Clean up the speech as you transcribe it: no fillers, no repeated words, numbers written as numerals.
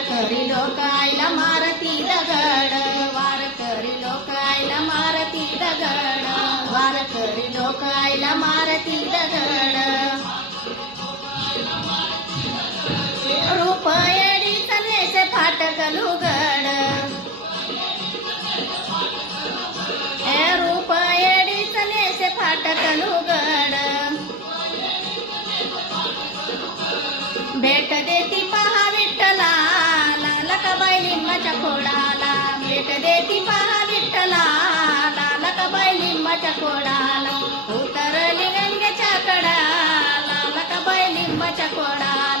वारकरी लोक आईला मारती दगड, वारकरी लोक आईला मारती दगड, वारकरी लोक आईला मारती दगड. रूप येडीच नेसे फाटक लुगड, रूप येडीच नेसे फाटक लुगड. भेट देती पहा विठ्ठला, लालकाबाई लिंबाच्या खोडाला. भेट देती पहा विठ्ठला, लालकाबाई लिंबाच्या खोडाला. उतरली गंगेच्या कडा, लालकाबाई लिंबाच्या खोडाला.